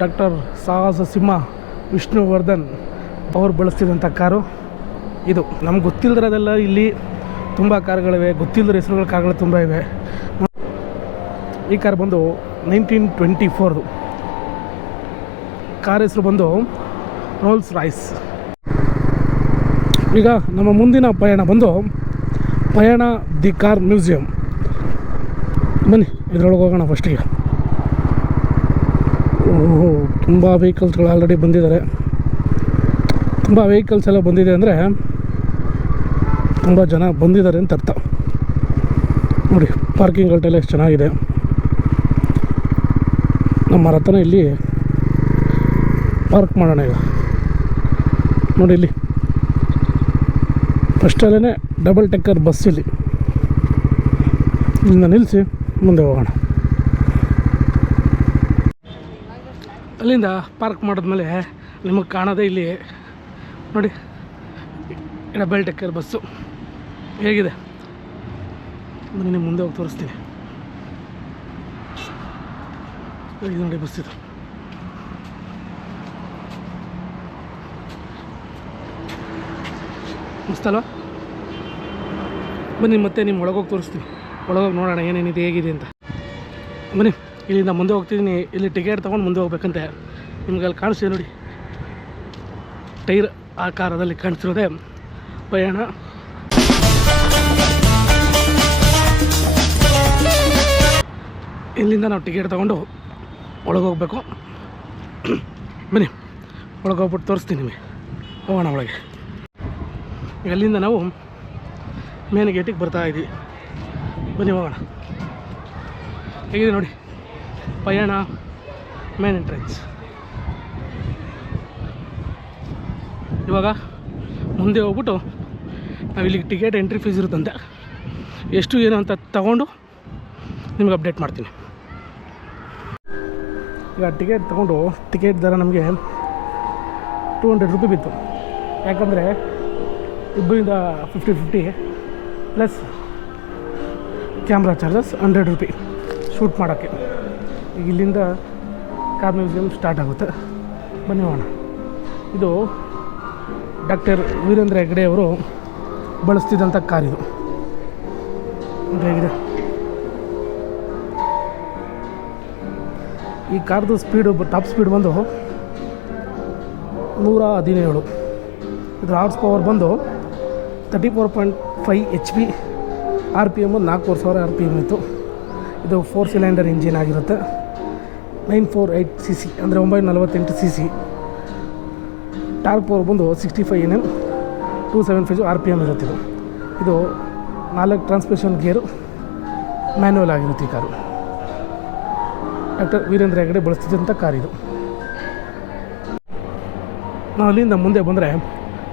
Doctor ಸಾಹಸ ಸಿಂಹ ವಿಷ್ಣುವರ್ಧನ್ ಅವರು ಬಳಸ್ತಿದ್ದಂಥ car ಇದು. ನಮ್ಗೆ ಗೊತ್ತಿಲ್ಲದಿರೋದೆಲ್ಲ ಇಲ್ಲಿ ತುಂಬ ಕಾರ್ಗಳಿವೆ, ಗೊತ್ತಿಲ್ಲದ ಹೆಸರುಗಳ ಕಾರ್ಗಳು ತುಂಬ ಇವೆ. ಈ ಕಾರ್ ಬಂದು 1924 ಕಾರ್ ಹೆಸರು ಬಂದು ರೋಲ್ಸ್ ರಾಯ್ಸ್. ಈಗ ನಮ್ಮ ಮುಂದಿನ ಪಯಣ ದಿ ಕಾರ್ ಮ್ಯೂಸಿಯಂ. ಬನ್ನಿ ಇದರೊಳಗೆ ಹೋಗೋಣ. ಫಸ್ಟಿಗೆ ತುಂಬ ವೆಹಿಕಲ್ಸ್ಗಳು ಆಲ್ರೆಡಿ ಬಂದಿದ್ದಾರೆ. ತುಂಬ ವೆಹಿಕಲ್ಸ್ ಎಲ್ಲ ಬಂದಿದೆ ಅಂದರೆ ತುಂಬ ಜನ ಬಂದಿದ್ದಾರೆ ಅಂತ ಅರ್ಥ. ನೋಡಿ ಪಾರ್ಕಿಂಗ್ ಎಲ್ಲ ಎಷ್ಟು ಚೆನ್ನಾಗಿದೆ. ನಮ್ಮ ರಥನ ಇಲ್ಲಿ ಪಾರ್ಕ್ ಮಾಡೋಣ. ಈಗ ನೋಡಿ ಇಲ್ಲಿ ಫಸ್ಟಲ್ಲೇ ಡಬಲ್ ಟೆಕ್ಕರ್ ಬಸ್ ಇಲ್ಲಿಂದ ನಿಲ್ಲಿಸಿ ಮುಂದೆ ಹೋಗೋಣ. ಅಲ್ಲಿಂದ ಪಾರ್ಕ್ ಮಾಡಿದ್ಮೇಲೆ ನಿಮಗೆ ಕಾಣೋದೇ ಇಲ್ಲಿ ನೋಡಿ ಡಬಲ್ ಟೆಕ್ಕರ್ ಬಸ್ಸು ಹೇಗಿದೆ. ನಿಮಗೆ ಮುಂದೆ ಹೋಗಿ ತೋರಿಸ್ತೀನಿ. ಇದು ನೋಡಿ ಬಸ್ ಇದು. ಮಸ್ತಲ್ವಾ? ಬನ್ನಿ ಮತ್ತೆ ನಿಮ್ಮ ಒಳಗೋಗಿ ತೋರಿಸ್ತೀನಿ. ಒಳಗೋಗಿ ನೋಡೋಣ ಏನೇನಿದೆ ಹೇಗಿದೆ ಅಂತ. ಬನ್ನಿ ಇಲ್ಲಿಂದ ಮುಂದೆ ಹೋಗ್ತಿದ್ದೀನಿ. ಇಲ್ಲಿ ಟಿಕೆಟ್ ತೊಗೊಂಡು ಮುಂದೆ ಹೋಗ್ಬೇಕಂತೆ. ನಿಮ್ಗೆ ಅಲ್ಲಿ ಕಾಣಿಸ್ತೀವಿ ನೋಡಿ, ಟೈರ್ ಆಕಾರದಲ್ಲಿ ಕಾಣಿಸ್ತಿರೋದೆ ಪಯಣ. ಇಲ್ಲಿಂದ ನಾವು ಟಿಕೆಟ್ ತೊಗೊಂಡು ಒಳಗೆ ಹೋಗ್ಬೇಕು. ಬನ್ನಿ ಒಳಗೆ ಹೋಗ್ಬಿಟ್ಟು ತೋರಿಸ್ತೀನಿ ನಿಮಗೆ. ಹೋಗೋಣ ಒಳಗೆ. ಅಲ್ಲಿಂದ ನಾವು ಮೇನ್ ಗೇಟಿಗೆ ಬರ್ತಾಯಿದ್ವಿ. ಬನ್ನಿ ಹೋಗೋಣ. ಹೇಗಿದೆ ನೋಡಿ ಪಯಣ ಮೇನ್ ಎಂಟ್ರೆನ್ಸ್. ಇವಾಗ ಮುಂದೆ ಹೋಗ್ಬಿಟ್ಟು ನಾವು ಇಲ್ಲಿಗೆ ಟಿಕೆಟ್ ಎಂಟ್ರಿ ಫೀಸ್ ಇರುತ್ತಂತೆ. ಎಷ್ಟು ಏನು ಅಂತ ತಗೊಂಡು ನಿಮ್ಗೆ ಅಪ್ಡೇಟ್ ಮಾಡ್ತೀನಿ. ಈಗ ಟಿಕೆಟ್ ತೊಗೊಂಡು ಟಿಕೆಟ್ ದರ ನಮಗೆ 200 ರೂಪಾಯಿ ಬಿತ್ತು. ಯಾಕಂದರೆ ಇಬ್ಬರಿಂದ 50 ಪ್ಲಸ್ ಕ್ಯಾಮ್ರಾ ಚಾರ್ಜಸ್ 100 ರೂಪಾಯಿ ಶೂಟ್ ಮಾಡೋಕ್ಕೆ. ಈಗ ಇಲ್ಲಿಂದ ಕಾರ್ ಮ್ಯೂಸಿಯಂ ಸ್ಟಾರ್ಟ್ ಆಗುತ್ತೆ. ಬನ್ನಿ ಹೋಗೋಣ. ಇದು ಡಾಕ್ಟರ್ ವೀರೇಂದ್ರ ಹೆಗ್ಗಡೆ ಅವರು ಬಳಸ್ತಿದ್ದಂಥ ಕಾರ್ ಇದು. ಹೇಗಿದೆ ಈ ಕಾರ್ದು ಸ್ಪೀಡು, ಟಾಪ್ ಸ್ಪೀಡ್ ಬಂದು 117. ಇದ್ರ ಹಾರ್ಸ್ ಪವರ್ ಬಂದು 34.5 HP. RPM 4,000 RPM ಇತ್ತು. ಇದು 4 ಸಿಲಿಂಡರ್ ಇಂಜಿನ್ ಆಗಿರುತ್ತೆ. 948 cc ಅಂದರೆ 948 cc. ಟಾರ್ಕ್ ಪವರ್ ಬಂದು 65 Nm, 275 RPM ಇರುತ್ತೆ. ಇದು 4 ಟ್ರಾನ್ಸ್ಮಿಷನ್ ಗೇರು, ಮ್ಯಾನ್ಯುವಲ್ ಆಗಿರುತ್ತೆ ಈ ಕಾರು. ಡಾಕ್ಟರ್ ವೀರೇಂದ್ರ ಹೆಗ್ಗಡೆ ಬಳಸ್ತಿದ್ದಂಥ ಕಾರ್ ಇದು. ನಾವು ಅಲ್ಲಿಂದ ಮುಂದೆ ಬಂದರೆ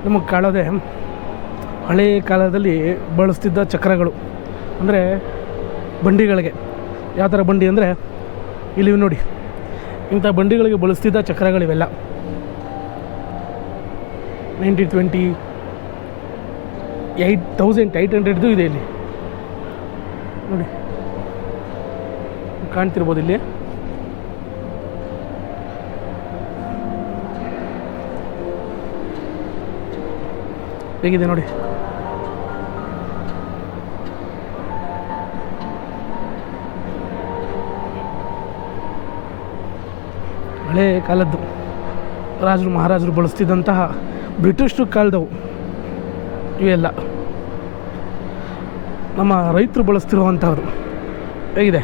ನಮಗೆ ಕಾಣೋದೆ ಹಳೆಯ ಕಾಲದಲ್ಲಿ ಬಳಸ್ತಿದ್ದ ಚಕ್ರಗಳು. ಅಂದರೆ ಬಂಡಿಗಳಿಗೆ ಯಾವ ಥರ ಬಂಡಿ ಅಂದರೆ ಇಲ್ಲಿ ನೋಡಿ, ಇಂಥ ಬಂಡಿಗಳಿಗೆ ಬಳಸ್ತಿದ್ದ ಚಕ್ರಗಳಿವೆಲ್ಲ. 1920 8800 ಇದೆ ಇಲ್ಲಿ ನೋಡಿ, ಕಾಣ್ತಿರ್ಬೋದು ಇಲ್ಲಿ. ಹೇಗಿದೆ ನೋಡಿ. ಹಳೆ ಕಾಲದ್ದು ರಾಜರು ಮಹಾರಾಜರು ಬಳಸ್ತಿದ್ದಂತಹ ಬ್ರಿಟಿಷರು ಕಾಲದವು ಇವೆಲ್ಲ. ನಮ್ಮ ರೈತರು ಬಳಸ್ತಿರುವಂಥವ್ರು. ಹೇಗಿದೆ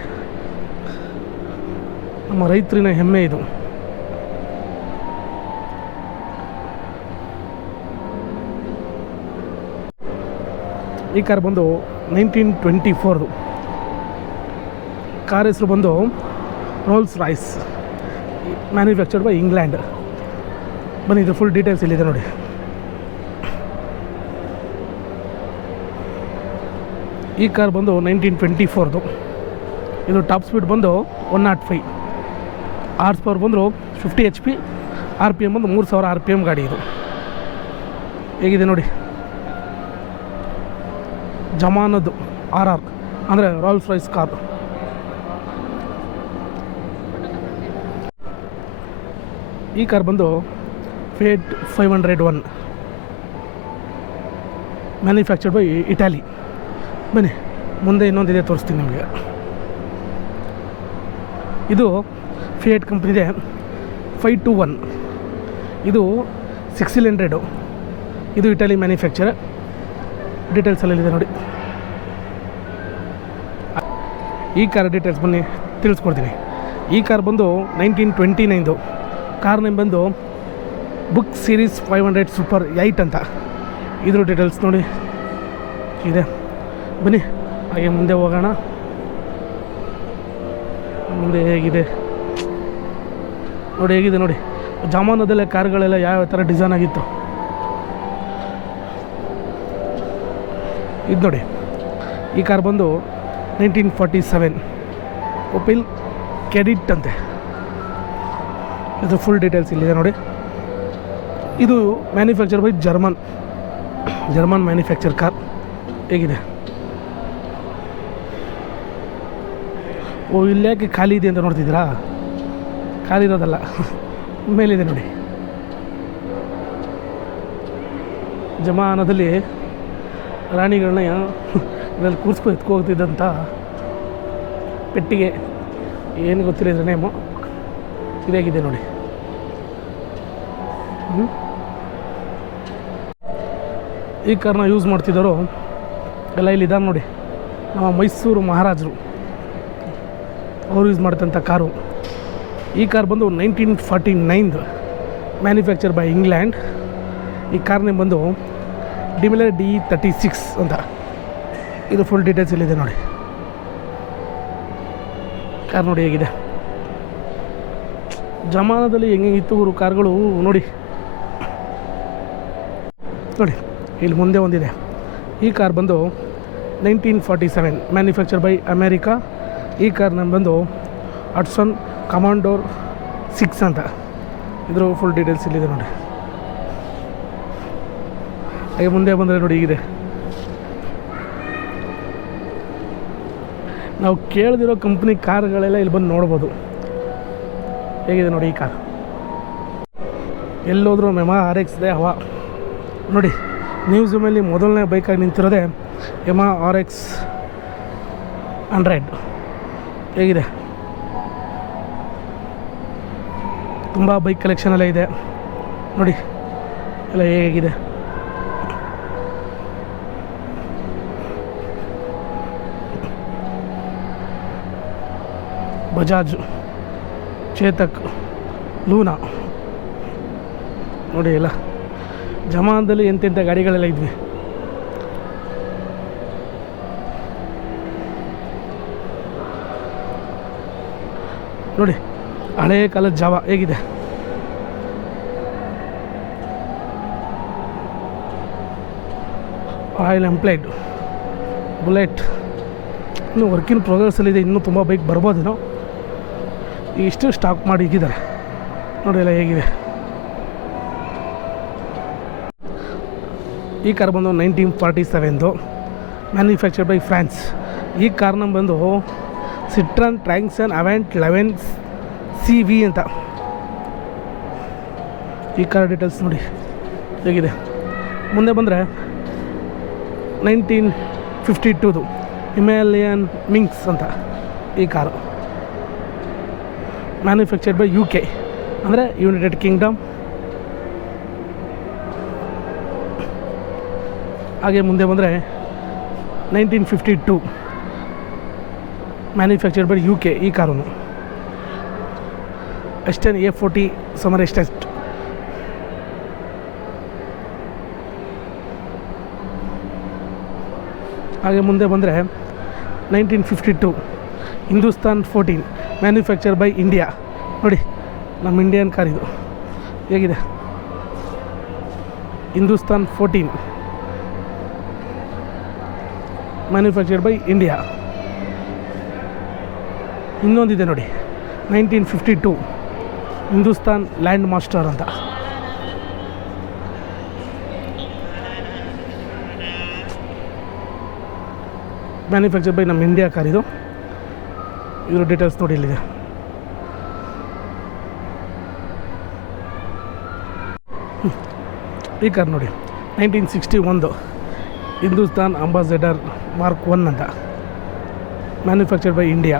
ನಮ್ಮ ರೈತರಿನ ಹೆಮ್ಮೆ ಇದು. ಈ ಕಾರ್ ಬಂದು 1924 ಕಾರ್ ಹೆಸರು ಬಂದು Rolls Royce, manufactured by England. ಬನ್ನಿ ಇದು ಫುಲ್ ಡೀಟೇಲ್ಸ್ ಇಲ್ಲಿದೆ ನೋಡಿ. ಈ ಕಾರ್ ಬಂದು 1924. ಇದು ಟಾಪ್ ಸ್ಪೀಡ್ ಬಂದು 105. ಹಾರ್ಸ್ ಪವರ್ ಬಂದರು 50 HP. RPM ಬಂದು 3000 RPM ಗಾಡಿ ಇದು. ಹೇಗಿದೆ ನೋಡಿ. ಜಮಾನದ್ದು RR ಅಂದರೆ ರೋಲ್ಸ್ ರಾಯ್ಸ್ ಕಾರ್. ಈ ಕಾರ್ ಬಂದು ಫಿಯಟ್ 501 ಮ್ಯಾನುಫ್ಯಾಕ್ಚರ್ಡ್ ಬೈ ಇಟಾಲಿ. ಬನ್ನಿ ಮುಂದೆ ಇನ್ನೊಂದಿದೆ ತೋರಿಸ್ತೀನಿ ನಿಮಗೆ. ಇದು ಫಿಯಟ್ ಕಂಪ್ನಿದೆ 521. ಇದು 6 ಸಿಲಿಂಡ್ರೆಡು. ಇದು ಇಟಾಲಿ ಮ್ಯಾನುಫ್ಯಾಕ್ಚರ್. ಡೀಟೇಲ್ಸಲ್ಲಿದೆ ನೋಡಿ. ಈ ಕಾರ್ ಡೀಟೇಲ್ಸ್ ಬನ್ನಿ ತಿಳಿಸ್ಕೊಡ್ತೀನಿ. ಈ ಕಾರ್ ಬಂದು 1929. ಕಾರ್ ನೇಮ್ ಬಂದು ಬುಕ್ ಸೀರೀಸ್ 500 ಸೂಪರ್ 8 ಅಂತ. ಇದ್ರ ಡೀಟೇಲ್ಸ್ ನೋಡಿ ಇದೆ. ಬನ್ನಿ ಹಾಗೆ ಮುಂದೆ ಹೋಗೋಣ. ಮುಂದೆ ಹೇಗಿದೆ ನೋಡಿ, ಹೇಗಿದೆ ನೋಡಿ. ಜಮಾನದಲ್ಲೇ ಕಾರ್ಗಳೆಲ್ಲ ಯಾವ ಥರ ಡಿಸೈನ್ ಆಗಿತ್ತು ಇದು ನೋಡಿ. ಈ ಕಾರ್ ಬಂದು 1947 ಒಪಿಲ್ ಕೆಡಿಟ್ ಅಂತೆ. ಇದು ಫುಲ್ ಡೀಟೇಲ್ಸ್ ಇಲ್ಲಿದೆ ನೋಡಿ. ಇದು manufacture by German manufacture car. ಹೇಗಿದೆ ಓ, ಇಲ್ಲ್ಯಾಕೆ ಖಾಲಿ ಇದೆ ಅಂತ ನೋಡ್ತಿದ್ದೀರಾ? ಖಾಲಿ ಇರೋದಲ್ಲ, ಮೇಲಿದೆ ನೋಡಿ. ಜಮಾನದಲ್ಲಿ ರಾಣಿಗಳನ್ನ ಇದರಲ್ಲಿ ಕೂರಿಸ್ಕೊ ಎತ್ಕೋಗ್ತಿದ್ದಂಥ ಪೆಟ್ಟಿಗೆ, ಏನು ಗೊತ್ತಿಲ್ಲ ಇದ್ರ ನೇಮು. ಇದಾಗಿದೆ ನೋಡಿ. ಈ ಕಾರ್ನ ಯೂಸ್ ಮಾಡ್ತಿದ್ದವರು ಎಲ್ಲ ಇಲ್ಲಿದ್ದಾರೆ ನೋಡಿ. ನಮ್ಮ ಮೈಸೂರು ಮಹಾರಾಜರು ಅವರು ಯೂಸ್ ಮಾಡ್ತಂಥ ಕಾರು. ಈ ಕಾರ್ ಬಂದು 1949 ಮ್ಯಾನುಫ್ಯಾಕ್ಚರ್ ಬೈ ಇಂಗ್ಲೆಂಡ್. ಈ ಕಾರ್ ನೇಮ್ ಬಂದು ಡಿಮಿಲರ್ D36 ಅಂತ. ಇದು ಫುಲ್ ಡೀಟೇಲ್ಸ್ ಇಲ್ಲಿದೆ ನೋಡಿ. ಕಾರ್ ನೋಡಿ ಹೇಗಿದೆ. ಜಮಾನದಲ್ಲಿ ಹೆಂಗಿತ್ತು ಗುರು ಕಾರ್ಗಳು ನೋಡಿ. ನೋಡಿ ಇಲ್ಲಿ ಮುಂದೆ ಒಂದಿದೆ. ಈ ಕಾರ್ ಬಂದು 1947 ಮ್ಯಾನುಫ್ಯಾಕ್ಚರ್ ಬೈ ಅಮೇರಿಕಾ. ಈ ಕಾರ್ ನೇಮ್ ಬಂದು ಹಡ್ಸನ್ ಕಮಾಂಡೋರ್ 6 ಅಂತ. ಇದ್ರ ಫುಲ್ ಡೀಟೇಲ್ಸ್ ಇಲ್ಲಿದೆ ನೋಡಿ. ಹಾಗೆ ಮುಂದೆ ಬಂದರೆ ನೋಡಿ ಹೀಗಿದೆ. ನಾವು ಕೇಳ್ದಿರೋ ಕಂಪ್ನಿ ಕಾರ್ಗಳೆಲ್ಲ ಇಲ್ಲಿ ಬಂದು ನೋಡ್ಬೋದು. ಹೇಗಿದೆ ನೋಡಿ ಈ ಕಾರ್. ಎಲ್ಲೋದ್ರೂ ಯಮಹಾ RX ಇದೆ ಹವಾ ನೋಡಿ. ಮ್ಯೂಸಿಯಮಲ್ಲಿ ಮೊದಲನೇ ಬೈಕಾಗಿ ನಿಂತಿರೋದೆ ಯಮಹಾ RX 100. ಹೇಗಿದೆ, ತುಂಬ ಬೈಕ್ ಕಲೆಕ್ಷನ್ ಎಲ್ಲ ಇದೆ ನೋಡಿ. ಎಲ್ಲ ಹೇಗಿದೆ. ಬಜಾಜ್, ಚೇತಕ್, ಲೂನಾ ನೋಡಿ. ಎಲ್ಲ ಜಮಾನದಲ್ಲಿ ಎಂತೆಂಥ ಗಾಡಿಗಳೆಲ್ಲ ಇದ್ವಿ. ನೋಡಿ ಹಳೆಯ ಕಾಲದ ಜಾವ ಹೇಗಿದೆ. ರಾಯಲ್ ಎಂಪ್ಲೈಡ್, ಬುಲೆಟ್ ಇನ್ನೂ ವರ್ಕಿಂಗ್ ಪ್ರೋಗ್ರೆಸ್ಸಲ್ಲಿದೆ. ಇನ್ನೂ ತುಂಬ ಬೈಕ್ ಬರ್ಬೋದೇನೋ. ಇಷ್ಟು ಸ್ಟಾಕ್ ಮಾಡಿ ಇಕ್ಕಿದ್ದಾರೆ ನೋಡಿ. ಎಲ್ಲ ಹೇಗಿದೆ. ಈ ಕಾರ್ ಬಂದು 1947 ಮ್ಯಾನುಫ್ಯಾಕ್ಚರ್ಡ್ ಬೈ ಫ್ರಾನ್ಸ್. ಈ ಕಾರ್ನ ಬಂದು ಸಿಟ್ರಾನ್ ಟ್ರ್ಯಾಂಕ್ಸನ್ ಅವೆಂಟ್ 11 CV ಅಂತ. ಈ ಕಾರ್ ಡೀಟೇಲ್ಸ್ ನೋಡಿ ಹೇಗಿದೆ. ಮುಂದೆ ಬಂದರೆ 1952 ಹಿಮಾಲಯನ್ ಮಿಂಕ್ಸ್ ಅಂತ. ಈ ಕಾರು ಮ್ಯಾನುಫ್ಯಾಕ್ಚರ್ಡ್ ಬೈ UK ಅಂದರೆ ಯುನೈಟೆಡ್ ಕಿಂಗ್ಡಮ್. ಹಾಗೆ ಮುಂದೆ ಬಂದರೆ 1952 ಮ್ಯಾನುಫ್ಯಾಕ್ಚರ್ಡ್ ಬೈ UK. ಈ ಕಾರು ಎಸ್ಟನ್ A40 ಸಮರ್ ಎಸ್ಟೆಸ್ಟ್. ಹಾಗೆ ಮುಂದೆ ಬಂದರೆ 1952 ಹಿಂದೂಸ್ತಾನ್ 14 ಮ್ಯಾನುಫ್ಯಾಕ್ಚರ್ ಬೈ ಇಂಡಿಯಾ ನೋಡಿ. ನಮ್ಮ ಇಂಡಿಯನ್ ಕಾರ್ ಇದು. ಹೇಗಿದೆ ಹಿಂದೂಸ್ತಾನ್ 14 ಮ್ಯಾನುಫ್ಯಾಕ್ಚರ್ಡ್ ಬೈ ಇಂಡಿಯಾ. ಇನ್ನೊಂದಿದೆ ನೋಡಿ 1952 ಹಿಂದೂಸ್ತಾನ್ ಲ್ಯಾಂಡ್ ಮಾಸ್ಟರ್ ಅಂತ. ಮ್ಯಾನುಫ್ಯಾಕ್ಚರ್ ಬೈ ನಮ್ಮ ಇಂಡಿಯಾ ಕಾರ್ ಇದು. ಇದ್ರ ಡೀಟೇಲ್ಸ್ ನೋಡಿ ಇಲ್ಲಿದೆ. ಈ ಕಾರ್ ನೋಡಿ 1961 ಹಿಂದೂಸ್ತಾನ್ ಅಂಬಾಸೆಡರ್ ಮಾರ್ಕ್ 1 ಅಂತ, ಮ್ಯಾನುಫ್ಯಾಕ್ಚರ್ಡ್ ಬೈ ಇಂಡಿಯಾ.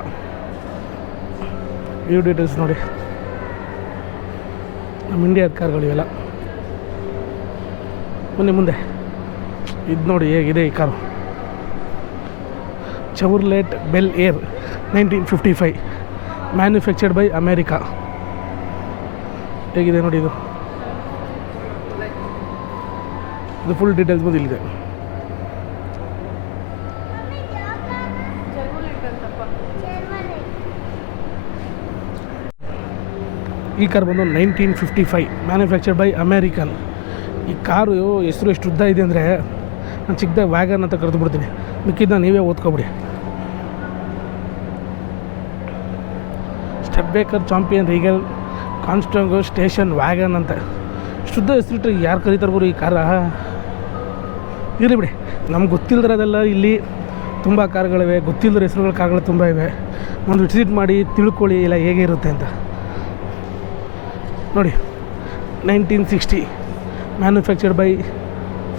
ಇವು ಡೀಟೇಲ್ಸ್ ನೋಡಿ, ನಮ್ಮ ಇಂಡಿಯಾದ ಕಾರ್ಗಳಿವೆಲ್ಲ. ಮುಂದೆ ಇದು ನೋಡಿ ಹೇಗಿದೆ ಈ car. Chevrolet bel air 1955, manufactured by America. ಹೇಗಿದೆ ನೋಡಿ ಇದು ಫುಲ್ ಡೀಟೇಲ್ಸ್ ಬಂದು ಇಲ್ಲಿದೆ. ಈ ಕಾರ್ ಬಂದು 1955, ಮ್ಯಾನುಫ್ಯಾಕ್ಚರ್ಡ್ ಬೈ ಅಮೇರಿಕನ್. ಈ ಕಾರು ಹೆಸರು ಎಷ್ಟು ಉದ್ದ ಇದೆ ಅಂದರೆ ನಾನು ಚಿಕ್ಕದಾಗಿ ವ್ಯಾಗನ್ ಅಂತ ಕರೆದು ಬಿಡ್ತೀನಿ, ಮಿಕ್ಕಿದ್ದನ್ನ ನೀವೇ ಓದ್ಕೊಬಿಡಿ. ಸ್ಟೆಪ್ಬೇಕರ್ ಚಾಂಪಿಯನ್ ರೀಗಲ್ ಕಾನ್ಸ್ಟಂಗೋ ಸ್ಟೇಷನ್ ವ್ಯಾಗನ್ ಅಂತ ಶುದ್ಧ ಹೆಸರಿಟ್ಟರೆ ಯಾರು ಕರೀತಾರೆ ಗುರು ಈ ಕಾರ? ಇರಲಿ ಬಿಡಿ, ನಮ್ಗೆ ಗೊತ್ತಿಲ್ಲದಿರೋದೆಲ್ಲ ಇಲ್ಲಿ ತುಂಬ ಕಾರ್ಗಳಿವೆ, ಗೊತ್ತಿಲ್ಲದ ಹೆಸರುಗಳ ಕಾರ್ಗಳು ತುಂಬ ಇವೆ. ಒಂದು ವಿಸಿಟ್ ಮಾಡಿ ತಿಳ್ಕೊಳ್ಳಿ ಇಲ್ಲ ಹೇಗೆ ಇರುತ್ತೆ ಅಂತ. ನೋಡಿ 1960, ಮ್ಯಾನುಫ್ಯಾಕ್ಚರ್ಡ್ ಬೈ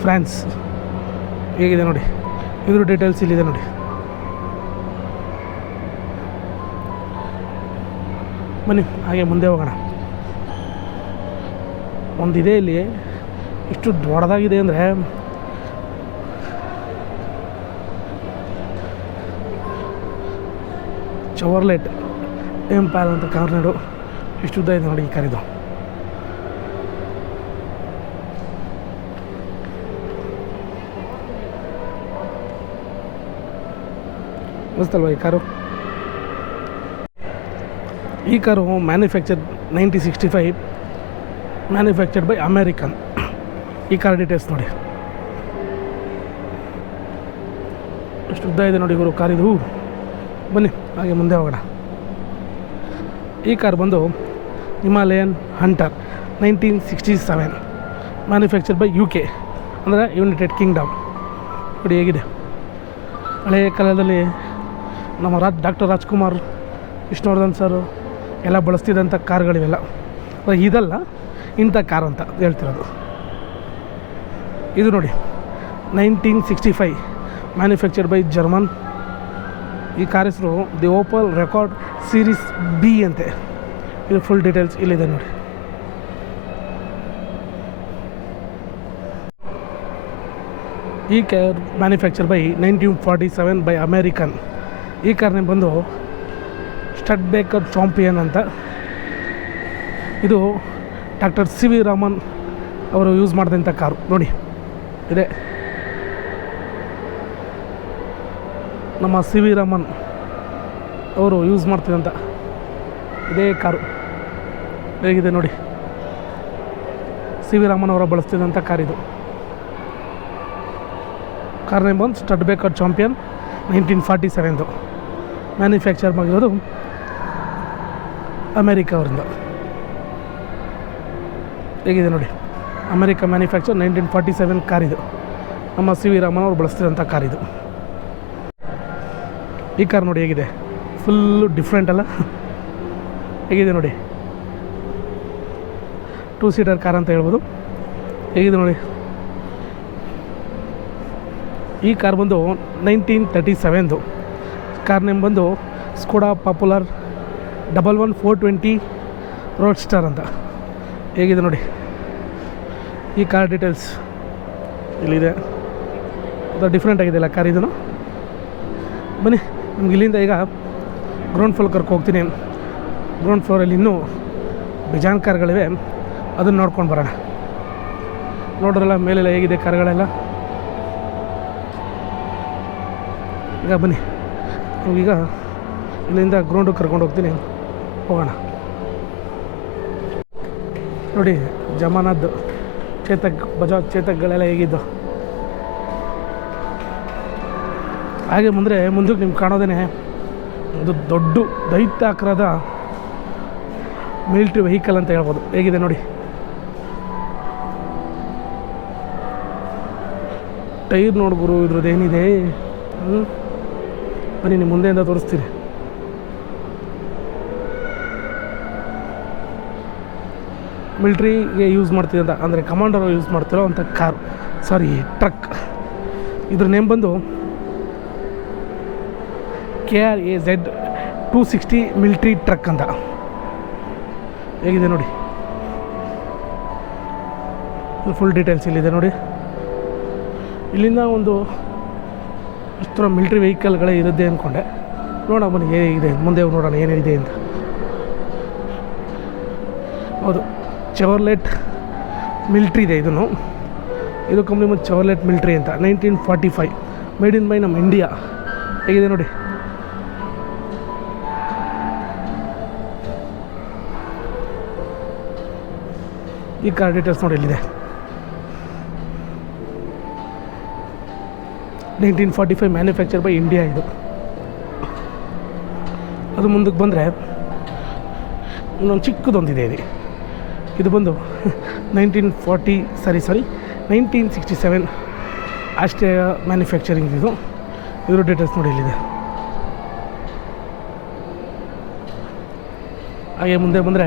ಫ್ರಾನ್ಸ್. ಹೇಗಿದೆ ನೋಡಿ, ಇದ್ರ ಡೀಟೇಲ್ಸ್ ಇಲ್ಲಿದೆ ನೋಡಿ. ಬನ್ನಿ ಹಾಗೆ ಮುಂದೆ ಹೋಗೋಣ. ಒಂದಿದೆ ಇಲ್ಲಿ, ಇಷ್ಟು ದೊಡ್ಡದಾಗಿದೆ ಅಂದರೆ ಚವರ್ಲೆಟ್ ಎಂಪಾಲ್ ಅಂತ ಕಾರ್ನಾಡು. ಇಷ್ಟು ಉದ್ದ ಇದೆ ನೋಡಿ ಈ ಕಾರಿದು. ಮಸ್ತಲ್ವ ಈ ಕಾರು? ಈ car manufactured 1965, manufactured by American. ಈ ಕಾರ್ ಡೀಟೇಲ್ಸ್ ನೋಡಿ, ಎಷ್ಟು ಉದ್ದ ಇದೆ ನೋಡಿ ಗುರು ಕಾರಿದು. ಬನ್ನಿ ಹಾಗೆ ಮುಂದೆ ಹೋಗೋಣ. ಈ ಕಾರ್ ಬಂದು Himalayan hunter 1967, manufactured by UK ಅಂದರೆ ಯುನೈಟೆಡ್ ಕಿಂಗ್ಡಮ್. ನೋಡಿ ಹೇಗಿದೆ, ಹಳೆಯ ಕಾಲದಲ್ಲಿ ನಮ್ಮ ಡಾಕ್ಟರ್ ರಾಜ್ಕುಮಾರ್, ವಿಷ್ಣುವರ್ಧನ್ ಸರ್ ಎಲ್ಲ ಬಳಸ್ತಿದ್ದಂಥ ಕಾರ್ಗಳಿವೆಲ್ಲ. ಇದಲ್ಲ, ಇಂಥ ಕಾರ್ ಅಂತ ಹೇಳ್ತಿರೋದು. ಇದು ನೋಡಿ 1965, ಮ್ಯಾನುಫ್ಯಾಕ್ಚರ್ಡ್ ಬೈ ಜರ್ಮನ್. ಈ ಕಾರ್ ಹೆಸರು the opal record series B ಅಂತೆ. ಇದು ಫುಲ್ ಡೀಟೇಲ್ಸ್ ಇಲ್ಲಿದೆ ನೋಡಿ. ಈ car manufacture by 1947 by American. ಈ ಕಾರ್ನೇ ಬಂದು ಸ್ಟಡ್ಬೇಕರ್ ಚಾಂಪಿಯನ್ ಅಂತ. ಇದು ಡಾಕ್ಟರ್ CV ರಾಮನ್ ಅವರು ಯೂಸ್ ಮಾಡಿದಂಥ ಕಾರು ನೋಡಿ ಇದೆ. ನಮ್ಮ CV ರಾಮನ್ ಅವರು ಯೂಸ್ ಮಾಡ್ತಿದ್ದಂಥ ಇದೇ ಕಾರು. ಹೇಗಿದೆ ನೋಡಿ, CV ರಾಮನ್ ಅವರ ಬಳಸ್ತಿದ್ದಂಥ ಕಾರಿದು. ಕಾರ್ ನೇಮ್ ಬಂದು ಸ್ಟಡ್ಬೇಕರ್ ಚಾಂಪಿಯನ್ 1947, ಮ್ಯಾನುಫ್ಯಾಕ್ಚರ್ ಆಗಿರೋದು ಅಮೇರಿಕಾ ಅವರಿಂದ. ಹೇಗಿದೆ ನೋಡಿ, ಅಮೇರಿಕಾ ಮ್ಯಾನುಫ್ಯಾಕ್ಚರ್ 1947 ಕಾರಿದು. ನಮ್ಮ CV ರಾಮನ್ ಅವರು ಬಳಸ್ತಿದ್ದಂಥ ಕಾರಿದು. ಈ ಕಾರ್ ನೋಡಿ ಹೇಗಿದೆ, ಫುಲ್ಲು ಡಿಫ್ರೆಂಟ್ ಅಲ್ಲ? ಹೇಗಿದೆ ನೋಡಿ, 2 ಸೀಟರ್ ಕಾರ್ ಅಂತ ಹೇಳ್ಬೋದು. ಹೇಗಿದೆ ನೋಡಿ, ಈ ಕಾರ್ ಬಂದು 1937, ಕಾರ್ ನೇಮ್ ಬಂದು ಸ್ಕೋಡಾ ಪಾಪ್ಯುಲರ್ 11420 ರೋಡ್ಸ್ಟರ್ ಅಂತ. ಹೇಗಿದೆ ನೋಡಿ ಈ ಕಾರ್ ಡೀಟೇಲ್ಸ್ ಇಲ್ಲಿದೆ. ಅದು ಡಿಫ್ರೆಂಟ್ ಆಗಿದೆ ಅಲ್ಲ ಕಾರ್ ಇದನ್ನು. ಬನ್ನಿ ನಮ್ಗೆ ಇಲ್ಲಿಂದ ಈಗ ಗ್ರೌಂಡ್ ಫ್ಲೋರ್ ಕರ್ಕೊ ಹೋಗ್ತೀನಿ. ಗ್ರೌಂಡ್ ಫ್ಲೋರಲ್ಲಿ ಇನ್ನೂ ಬೇಜಾನ್ ಕಾರ್ಗಳಿವೆ, ಅದನ್ನು ನೋಡ್ಕೊಂಡು ಬರೋಣ. ನೋಡ್ರಲ್ಲ ಮೇಲೆಲ್ಲ ಹೇಗಿದೆ ಕಾರ್ಗಳೆಲ್ಲ. ಈಗ ಬನ್ನಿ ಈಗ ಇಲ್ಲಿಂದ ಗ್ರೌಂಡಿಗೆ ಕರ್ಕೊಂಡು ಹೋಗ್ತೀನಿ, ಹೋಗೋಣ. ನೋಡಿ ಜಮಾನದ್ದು ಚೇತಕ್, ಬಜಾಜ್ ಚೇತಕ್ಗಳೆಲ್ಲ ಹೇಗಿದ್ದು. ಹಾಗೆ ಮುಂದಕ್ಕೆ ನಿಮ್ಗೆ ಕಾಣೋದೇ ಒಂದು ದೊಡ್ಡ ದೈತ್ಯಾಕಾರದ ಮಿಲಿಟ್ರಿ ವೆಹಿಕಲ್ ಅಂತ ಹೇಳ್ಬೋದು. ಹೇಗಿದೆ ನೋಡಿ, ಟೈರ್ ನೋಡ್ಗುರು ಇದ್ರದ್ದು ಏನಿದೆ. ಬನ್ನಿ ನಿಮ್ಮ ಮುಂದೆಯಿಂದ ತೋರಿಸ್ತೀನಿ. ಮಿಲ್ಟ್ರಿಗೆ ಯೂಸ್ ಮಾಡ್ತಿದ್ದಂಥ, ಅಂದರೆ ಕಮಾಂಡರ್ ಯೂಸ್ ಮಾಡ್ತಿರೋ ಅಂಥ ಕಾರು, ಸಾರಿ ಟ್ರಕ್. ಇದ್ರ ನೇಮ್ ಬಂದು KRAZ 260 ಮಿಲ್ಟ್ರಿ ಟ್ರಕ್ ಅಂತ. ಹೇಗಿದೆ ನೋಡಿ, ಫುಲ್ ಡೀಟೇಲ್ಸ್ ಇಲ್ಲಿದೆ ನೋಡಿ. ಇಲ್ಲಿಂದ ಒಂದು ಇಷ್ಟರ ಮಿಲ್ಟ್ರಿ ವೆಹಿಕಲ್ಗಳೇ ಇರುತ್ತೆ ಅಂದ್ಕೊಂಡೆ. ನೋಡೋಣ ಬನ್ನಿ ಏನಿದೆ ಮುಂದೆ, ನೋಡೋಣ ಏನೇನಿದೆ ಅಂತ. ಹೌದು, ಚೆವರ್ಲೆಟ್ ಮಿಲ್ಟ್ರಿ ಇದೆ. ಇದು ಕಂಪ್ನಿ ಮತ್ತು ಚೆವರ್ಲೆಟ್ ಮಿಲ್ಟ್ರಿ ಅಂತ, 1945, ಮೇಡ್ ಇನ್ ಬೈ ನಮ್ಮ ಇಂಡಿಯಾ. ಹೇಗಿದೆ ನೋಡಿ. ಈ ಕಾರ್ ಡೀಟೇಲ್ಸ್ ನೋಡಿ ಇಲ್ಲಿದೆ. 1945 ಮ್ಯಾನುಫ್ಯಾಕ್ಚರ್ ಬೈ ಇಂಡಿಯಾ ಇದು. ಅದು ಮುಂದಕ್ಕೆ ಬಂದರೆ ಇನ್ನೊಂದು ಚಿಕ್ಕದೊಂದಿದೆ ಇದು ಬಂದು 1967 ಆಸ್ಟ್ರೇಲಿಯಾ ಮ್ಯಾನುಫ್ಯಾಕ್ಚರಿಂಗ್ ಇದು. ಇದ್ರ ಡೀಟೇಲ್ಸ್ ನೋಡಿ ಇಲ್ಲಿದೆ. ಹಾಗೆ ಮುಂದೆ ಬಂದರೆ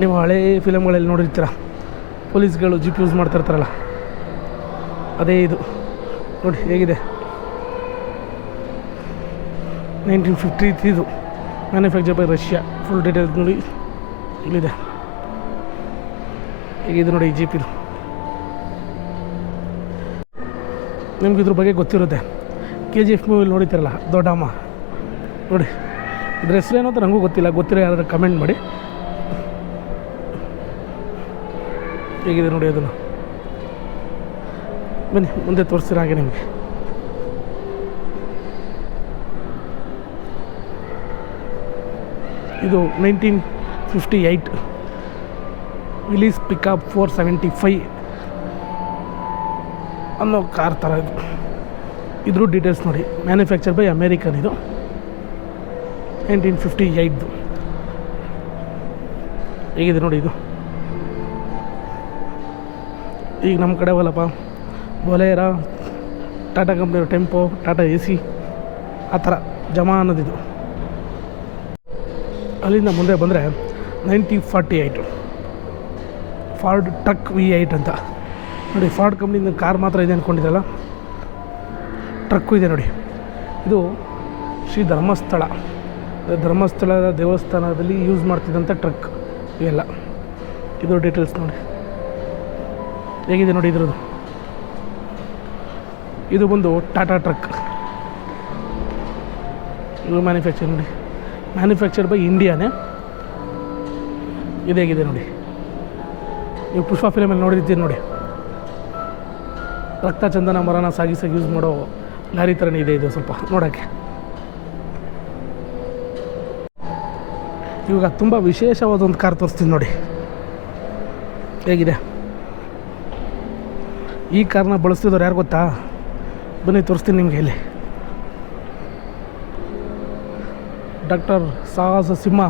ನೀವು ಹಳೇ ಫಿಲಮ್ಗಳಲ್ಲಿ ನೋಡಿರ್ತೀರ, ಪೊಲೀಸ್ಗಳು ಜೀಪ್ ಯೂಸ್ ಮಾಡ್ತಿರ್ತಾರಲ್ಲ, ಅದೇ ಇದು ನೋಡಿ ಹೇಗಿದೆ. 1953 ಇದು, manufacture by Russia. Full details ನೋಡಿ ಇಲ್ಲಿದೆ. ಹೇಗಿದೆ ನೋಡಿ ಈ ಜೀಪ್ ಇದು. ನಿಮ್ಗೆ ಇದ್ರ ಬಗ್ಗೆ ಗೊತ್ತಿರುತ್ತೆ, KGF ಮೂವಿಲಿ ನೋಡಿತೀರಲ್ಲ ದೊಡ್ಡಮ್ಮ ನೋಡಿ. ಇದ್ರ ಹೆಸರೇನೋ ಅಂತ ನನಗೂ ಗೊತ್ತಿರೋ ಯಾರಾದ್ರೂ ಕಮೆಂಟ್ ಮಾಡಿ. ಹೇಗಿದೆ ನೋಡಿ ಅದನ್ನು. ಬನ್ನಿ ಮುಂದೆ ತೋರಿಸ್ತೀರ ಹಾಗೆ ನಿಮಗೆ. ಇದು 1958 ವಿಲೀಸ್ ಪಿಕಪ್ 475 ಅನ್ನೋ ಕಾರ್ ಥರ ಇದು. ಇದ್ರ ಡೀಟೇಲ್ಸ್ ನೋಡಿ. ಮ್ಯಾನುಫ್ಯಾಕ್ಚರ್ ಬೈ ಅಮೇರಿಕನ್ ಇದು, 1958. ಹೇಗಿದೆ ನೋಡಿ ಇದು. ಈಗ ನಮ್ಮ ಕಡೆ ಅವಲ್ಲಪ್ಪ, Bolero, Tata company tempo, Tata AC ಆ ಥರ ಜಮಾ ಅನ್ನೋದಿದು. ಅಲ್ಲಿಂದ ಮುಂದೆ ಬಂದರೆ 1948 ಫಾರ್ಡ್ ಟ್ರಕ್ V8 ಅಂತ ನೋಡಿ. ಫಾರ್ಡ್ ಕಂಪ್ನಿಯಿಂದ ಕಾರ್ ಮಾತ್ರ ಇದೆ ಅಂದ್ಕೊಂಡಿದ್ದಲ್ಲ, ಟ್ರಕ್ಕು ಇದೆ ನೋಡಿ. ಇದು ಶ್ರೀ ಧರ್ಮಸ್ಥಳದ ದೇವಸ್ಥಾನದಲ್ಲಿ ಯೂಸ್ ಮಾಡ್ತಿದ್ದಂಥ ಟ್ರಕ್ ಇವೆಲ್ಲ. ಇದು ಡೀಟೇಲ್ಸ್ ನೋಡಿ ಹೇಗಿದೆ ನೋಡಿ ಇದ್ರದ್ದು. ಇದು ಬಂದು ಟಾಟಾ ಟ್ರಕ್. ಇದು ಮ್ಯಾನುಫ್ಯಾಕ್ಚರ್ ನೋಡಿ, ಮ್ಯಾನುಫ್ಯಾಕ್ಚರ್ ಬೈ ಇಂಡಿಯಾನೇ. ಇದು ಹೇಗಿದೆ ನೋಡಿ. ನೀವು ಪುಷ್ಪ ಫಿಲಮಲ್ಲಿ ನೋಡಿರ್ತೀರಿ ನೋಡಿ, ರಕ್ತ ಚಂದನ ಮರನ ಸಾಗಿ ಯೂಸ್ ಮಾಡೋ ಲಾರಿ ಥರನೇ ಇದೆ ಇದು ಸ್ವಲ್ಪ ನೋಡೋಕ್ಕೆ. ಇವಾಗ ತುಂಬ ವಿಶೇಷವಾದ ಒಂದು ಕಾರ್ ತೋರಿಸ್ತೀನಿ ನೋಡಿ ಹೇಗಿದೆ. ಈ ಕಾರ್ನ ಬಳಸ್ತಿದ್ದವ್ರು ಯಾರು ಗೊತ್ತಾ? ಬನ್ನಿ ತೋರಿಸ್ತೀನಿ ನಿಮಗೆ. ಇಲ್ಲಿ ಡಾಕ್ಟರ್ ಸಾಹಸ ಸಿಂಹ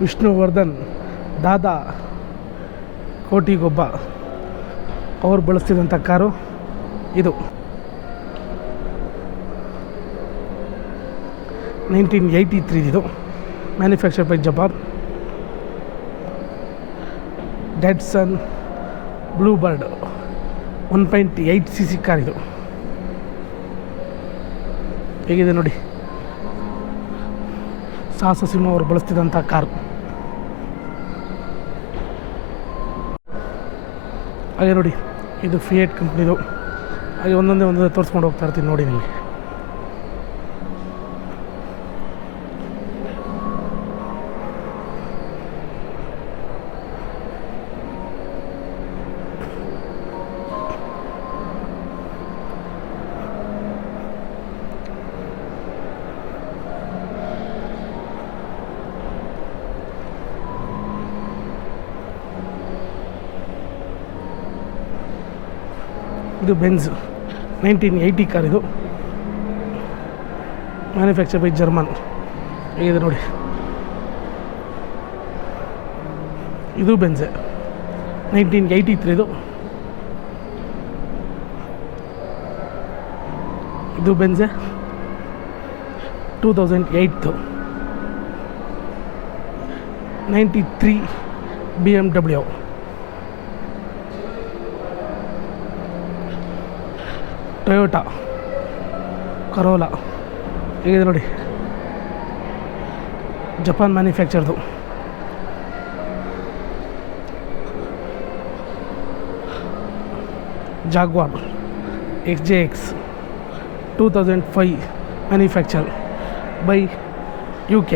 ವಿಷ್ಣುವರ್ಧನ್ ದಾದಾ ಕೋಟಿಗೊಬ್ಬ ಅವ್ರು ಬಳಸ್ತಿದ್ದಂಥ ಕಾರು ಇದು. 1983 ಇದು, manufacture by Japan. Datsun blue bird 1.8 cc car ಇದು. ಹೇಗಿದೆ ನೋಡಿ, ಸಾಹಸ ಸಿಂಹ ಅವರು ಬಳಸ್ತಿದ್ದಂಥ ಕಾರು. ಹಾಗೆ ನೋಡಿ ಇದು ಫಿಯೇಟ್ ಕಂಪ್ನಿದು. ಹಾಗೆ ಒಂದೊಂದೇ ತೋರಿಸ್ಕೊಂಡು ಹೋಗ್ತಾ ಇರ್ತೀನಿ ನೋಡಿ ನಿಮಗೆ. ಇದು ಬೆನ್ಸ್ 1980 ಕಾರ್ ಇದು, ಮ್ಯಾನುಫ್ಯಾಕ್ಚರ್ ಬೈ ಜರ್ಮನ್. ಹೇಗಿದೆ ನೋಡಿ. ಇದು ಬೆನ್ಸ್ 1983 ಇದು. ಇದು ಬೆನ್ಸ್ 2008 93 BMW, ಟೊಯೋಟಾ ಕರೋಲಾ ಹೇಗಿದೆ ನೋಡಿ, ಜಪಾನ್ ಮ್ಯಾನುಫ್ಯಾಕ್ಚರ್ದು. Jaguar XJX 2005 manufacture by UK,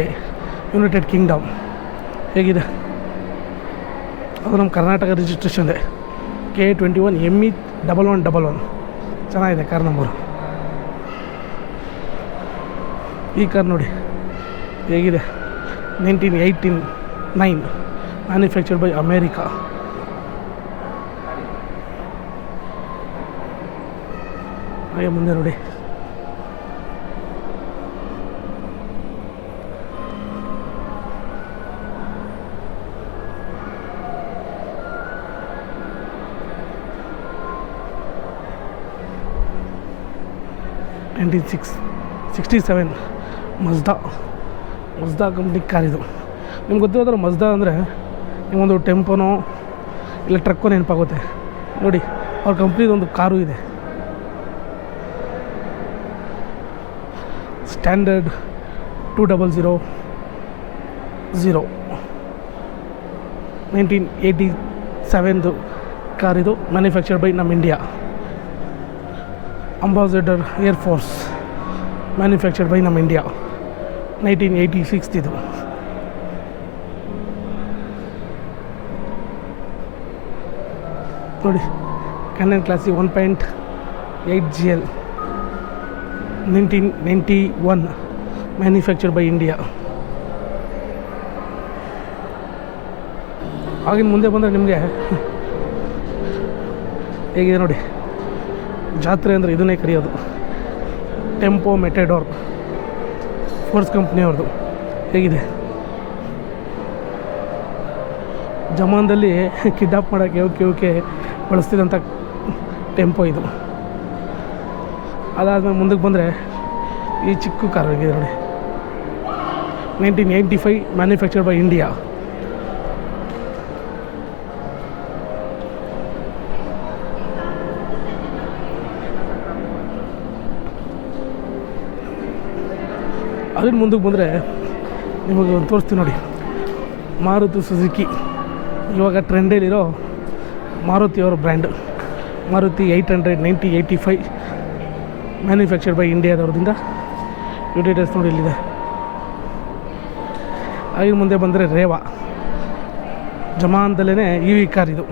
united kingdom. ಹೇಗಿದೆ, ಅದು ನಮ್ಮ ಕರ್ನಾಟಕ ರಿಜಿಸ್ಟ್ರೇಷನ್ ಇದೆ. K21 ME 1111. ಚೆನ್ನಾಗಿದೆ ಕಾರ್ ನಂಬರು. ಈ ಕಾರ್ ನೋಡಿ ಹೇಗಿದೆ, 1989 ಮ್ಯಾನುಫ್ಯಾಕ್ಚರ್ಡ್ ಬೈ ಅಮೇರಿಕಾ. ಹಾಗೆ ಮುಂದೆ ನೋಡಿ, ನೈನ್ಟೀನ್ 67 ಮಜ್ದಾ ಕಂಪ್ನಿ ಕಾರ್ ಇದು. ನಿಮ್ಗೆ ಗೊತ್ತಿರೋದ್ರೆ ಮಜ್ದಾ ಅಂದರೆ ನಿಮ್ಮೊಂದು ಟೆಂಪೋನೋ ಇಲ್ಲ ಟ್ರಕ್ಕೋ ನೆನಪಾಗುತ್ತೆ ನೋಡಿ. ಅವ್ರ ಕಂಪ್ನಿದೊಂದು ಕಾರು ಇದೆ, ಸ್ಟ್ಯಾಂಡರ್ಡ್ 2000, 1987 ಕಾರ್ ಇದು. ಮ್ಯಾನುಫ್ಯಾಕ್ಚರ್ಡ್ ಬೈ ನಮ್ಮ India. Ambassador air force manufactured by ನಮ್ಮ ಇಂಡಿಯಾ, 1986 ಇದು. ನೋಡಿ, ಕ್ಯಾನನ್ classic 1.8 GL 1991 manufactured by India. ಆಗಿನ ಮುಂದೆ ಬಂದರೆ ನಿಮಗೆ ಹೇಗಿದೆ ನೋಡಿ, ಜಾತ್ರೆ ಅಂದರೆ ಇದನ್ನೇ ಕರೆಯೋದು. ಟೆಂಪೋ ಮೆಟೆಡೋರ್ ಫೋರ್ಸ್ ಕಂಪ್ನಿಯವ್ರದ್ದು. ಹೇಗಿದೆ, ಜಮಾನ್ದಲ್ಲಿ ಕಿಡ್ನಾಪ್ ಮಾಡೋಕ್ಕೆ ಇವಕ್ಕೆ ಬಳಸ್ತಿದ್ದಂಥ ಟೆಂಪೋ ಇದು. ಅದಾದಮೇಲೆ ಮುಂದಕ್ಕೆ ಬಂದರೆ ಈ ಚಿಕ್ಕ ಕಾರ್ ಆಗಿದೆ ನೋಡಿ, 1985 ಮ್ಯಾನುಫ್ಯಾಕ್ಚರ್ಡ್ ಬೈ ಇಂಡಿಯಾ. ಅದನ್ನು ಮುಂದಕ್ಕೆ ಬಂದರೆ ನಿಮಗೆ ಒಂದು ತೋರಿಸ್ತೀನಿ ನೋಡಿ, ಮಾರುತಿ ಸುಜುಕಿ. ಇವಾಗ ಟ್ರೆಂಡಲ್ಲಿರೋ ಮಾರುತಿಯವರ ಬ್ರ್ಯಾಂಡ್ ಮಾರುತಿ 800 1985 ಮ್ಯಾನುಫ್ಯಾಕ್ಚರ್ಡ್ ಬೈ ಇಂಡಿಯಾದವ್ರದಿಂದ. ಡೀಟೇಲ್ಸ್ ನೋಡಿ ಇಲ್ಲಿದೆ. ಆಗಿನ ಮುಂದೆ ಬಂದರೆ ರೇವಾ, ಜಮಾನ್ದಲ್ಲೇ EV ಕಾರ್ ಇದು.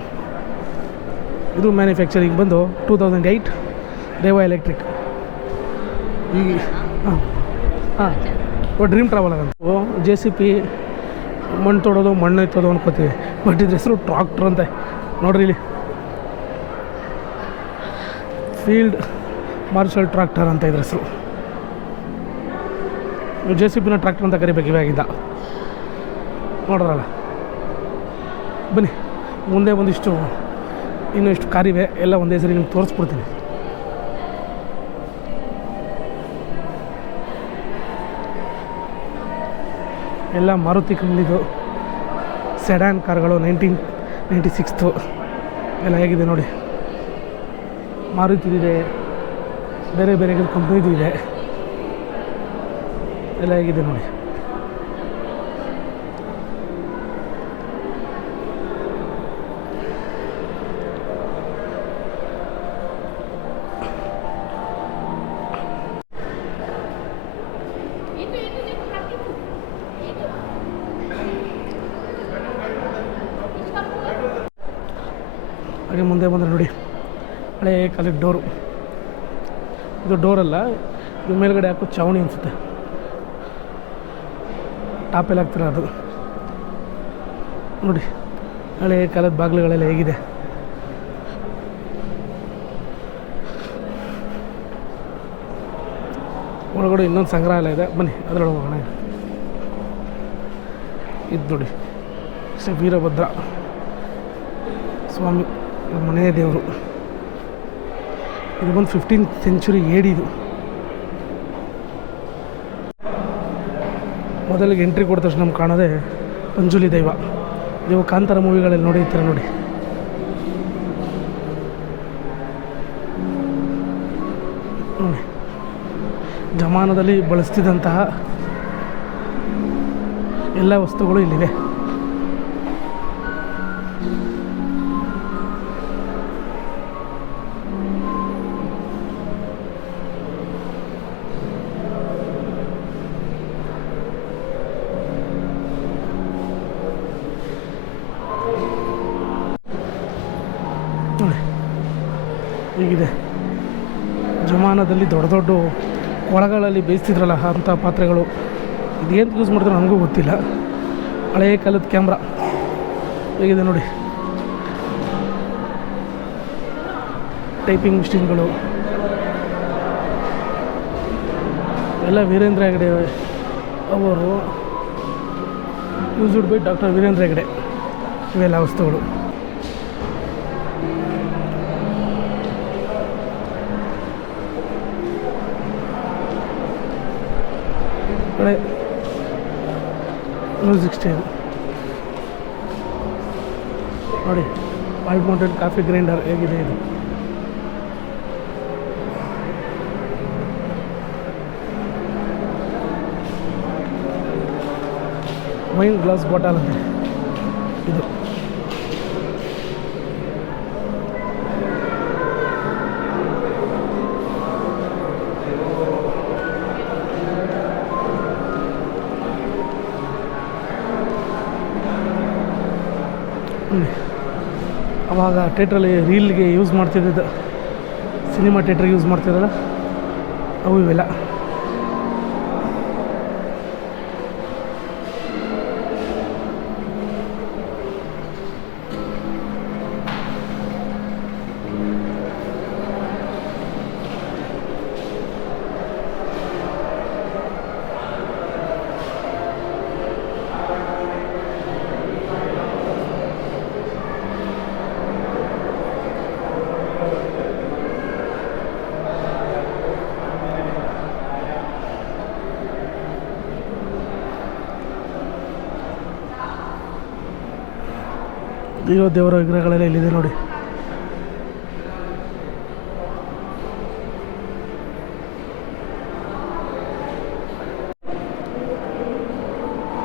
ಇದು ಮ್ಯಾನುಫ್ಯಾಕ್ಚರಿಂಗ್ ಬಂದು 2008 ರೇವಾ ಎಲೆಕ್ಟ್ರಿಕ್. ಈ ಡ್ರೀಮ್ ಟ್ರಾವೆಲರ್ ಅಂತ JCB ಮಣ್ಣು ತೊಡೋದು ಮಣ್ಣು ಎತ್ತೋದು ಅನ್ಕೋತೀವಿ, ಬಟ್ ಇದ್ರ ಹೆಸರು ಟ್ರಾಕ್ಟರ್ ಅಂತ. ನೋಡ್ರಿ ಇಲ್ಲಿ, ಫೀಲ್ಡ್ ಮಾರ್ಷಲ್ ಟ್ರಾಕ್ಟರ್ ಅಂತ ಇದ್ರ ಹೆಸರು. JCBನ ಟ್ರಾಕ್ಟರ್ ಅಂತ ಕರಿಬೇಕು ಇವಾಗಿಂದ. ನೋಡ್ರಲ್ಲ, ಬನ್ನಿ ಮುಂದೆ ಒಂದಿಷ್ಟು ಇನ್ನೂ ಇಷ್ಟು ಕಾರಿವೆ, ಎಲ್ಲ ಒಂದೇ ಸರಿ ನಿಮ್ಗೆ ತೋರಿಸ್ಬಿಡ್ತೀನಿ. ಎಲ್ಲ ಮಾರುತಿ ಕಂಪ್ನಿದು ಸೆಡಾನ್ ಕಾರ್ಗಳು 1996 ಎಲ್ಲ ಹೇಗಿದೆ ನೋಡಿ. ಮಾರುತಿದಿದೆ, ಬೇರೆ ಬೇರೆ ಕಂಪ್ನಿದು ಇದೆ, ಎಲ್ಲ ಹೇಗಿದೆ ನೋಡಿ. ಹಾಗೆ ಮುಂದೆ ಬಂದರೆ ನೋಡಿ, ಹಳೆ ಕಾಲದ ಡೋರು. ಇದು ಡೋರಲ್ಲ, ಇದು ಮೇಲ್ಗಡೆ ಹಾಕೋ ಚಾವಣಿ ಅನಿಸುತ್ತೆ, ಟಾಪೆಲ್ಲ ಹಾಕ್ತಿರ ಅದು ನೋಡಿ. ಹಳೆ ಕಾಲದ ಬಾಗಿಲುಗಳೆಲ್ಲ ಹೇಗಿದೆ. ಒಳಗಡೆ ಇನ್ನೊಂದು ಸಂಗ್ರಹಾಲಯ ಇದೆ, ಬನ್ನಿ ಅದರೊಳಗೆ ಹೋಗೋಣ. ಇದು ನೋಡಿ, ಶ್ರೀ ವೀರಭದ್ರ ಸ್ವಾಮಿ ಮನೆಯ ದೇವರು. ಇದು ಬಂದು 15th century AD. ಇದು ಮೊದಲಿಗೆ ಎಂಟ್ರಿ ಕೊಡಿದ ತಕ್ಷಣ ನಮ್ಗೆ ಕಾಣೋದೆ ಪಂಜುಲಿ ದೈವ. ನೀವು ಕಾಂತಾರ ಮೂವಿಗಳಲ್ಲಿ ನೋಡಿರ್ತೀರ ನೋಡಿ. ನೋಡಿ, ಜಮಾನದಲ್ಲಿ ಬಳಸ್ತಿದ್ದಂತಹ ಎಲ್ಲ ವಸ್ತುಗಳು ಇಲ್ಲಿವೆ. ನೋಡಿ ಹೀಗಿದೆ. ಜಮಾನದಲ್ಲಿ ದೊಡ್ಡ ದೊಡ್ಡ ಕೊಳಗಳಲ್ಲಿ ಬೇಯಿಸ್ತಿದ್ರಲ್ಲ ಅಂಥ ಪಾತ್ರೆಗಳು. ಇದೇನು ಯೂಸ್ ಮಾಡಿದ್ರೆ ನನಗೂ ಗೊತ್ತಿಲ್ಲ. ಹಳೆಯ ಕಾಲದ ಕ್ಯಾಮ್ರಾ ಹೇಗಿದೆ ನೋಡಿ. ಟೈಪಿಂಗ್ ಮಿಷಿನ್ಗಳು ಎಲ್ಲ ವೀರೇಂದ್ರ ಹೆಗಡೆ ಅವರು used by doctor Veerendra Hegde. ಇವೆಲ್ಲ ವಸ್ತುಗಳು. ಕಡೆ ಮ್ಯೂಸಿಕ್ ಸ್ಟೈಲ್ ನೋಡಿ. ವೈಟ್ ಮೌಂಟೇನ್ ಕಾಫಿ ಗ್ರೈಂಡರ್ ಹೇಗಿದೆ ಇದು. ವೈನ್ ಗ್ಲಾಸ್ ಬಾಟಲ್ ಅಂತ ಇದು. ಆವಾಗ ಥಿಯೇಟ್ರಲ್ಲಿ ರೀಲ್ಗೆ ಯೂಸ್ ಮಾಡ್ತಿದ್ದಿದ್ದು, ಸಿನಿಮಾ ಥಿಯೇಟ್ರಿಗೆ ಯೂಸ್ ಮಾಡ್ತಿದ್ದಲ್ಲ ಅವು ಇವೆಲ್ಲ. ದೇವರ ವಿಗ್ರಹಗಳೆಲ್ಲ ಇಲ್ಲಿದೆ ನೋಡಿ.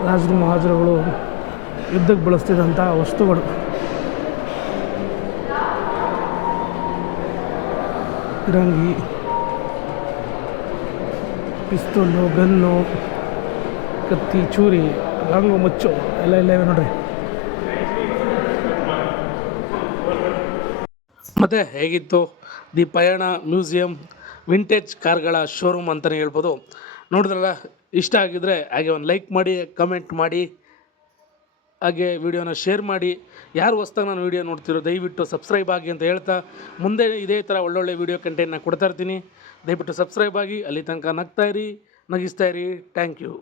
ರಾಜರು ಮಹಾಜರುಗಳು ಯುದ್ಧಕ್ಕೆ ಬಳಸ್ತಿದ್ದಂಥ ವಸ್ತುಗಳು. ಫಿರಂಗಿ, ಪಿಸ್ತೂಲು, ಗನ್ನು, ಕತ್ತಿ, ಚೂರಿ, ಲಾಂಗು, ಮಚ್ಚು ಎಲ್ಲ ಇವೆ ನೋಡ್ರಿ. ಮತ್ತು ಹೇಗಿತ್ತು ದಿ ಪಯಣ ಮ್ಯೂಸಿಯಂ ವಿಂಟೇಜ್ ಕಾರ್ಗಳ ಶೋರೂಮ್ ಅಂತಲೇ ಹೇಳ್ಬೋದು. ನೋಡಿದ್ರಲ್ಲ, ಇಷ್ಟ ಆಗಿದ್ದರೆ ಹಾಗೆ ಒಂದು ಲೈಕ್ ಮಾಡಿ, ಕಮೆಂಟ್ ಮಾಡಿ, ಹಾಗೆ ವಿಡಿಯೋನ ಶೇರ್ ಮಾಡಿ. ಯಾರು ಹೊಸ್ದಾಗಿ ನಾನು ವೀಡಿಯೋ ನೋಡ್ತಿರೋ ದಯವಿಟ್ಟು ಸಬ್ಸ್ಕ್ರೈಬ್ ಆಗಿ ಅಂತ ಹೇಳ್ತಾ, ಮುಂದೆ ಇದೇ ಥರ ಒಳ್ಳೊಳ್ಳೆ ವೀಡಿಯೋ ಕಂಟೆಂಟ್ನ ಕೊಡ್ತಾ ಇರ್ತೀನಿ. ದಯವಿಟ್ಟು ಸಬ್ಸ್ಕ್ರೈಬ್ ಆಗಿ. ಅಲ್ಲಿ ತನಕ ನಗ್ತಾಯಿರಿ, ನಗಿಸ್ತಾಯಿರಿ. Thank you.